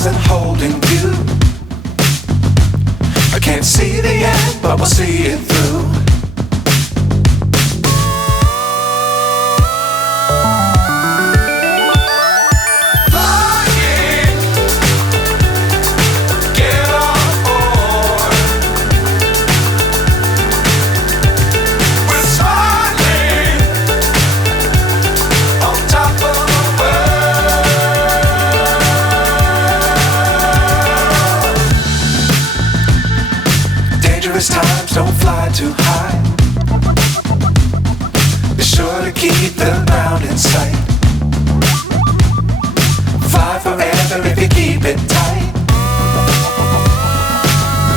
stars and holding you. I can't see the end, but we'll see it through. Times don't fly too high. Be sure to keep the ground in sight. Fly forever if you keep it tight.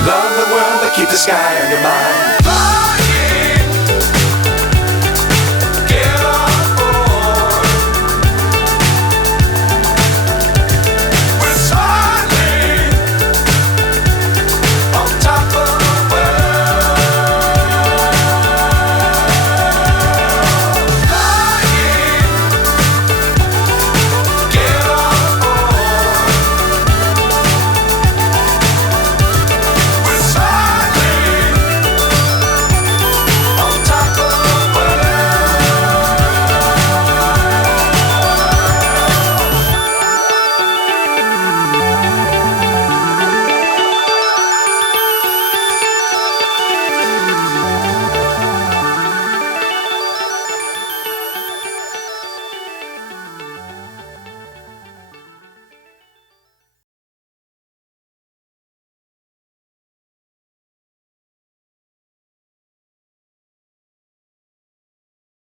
Love the world but keep the sky on your mind.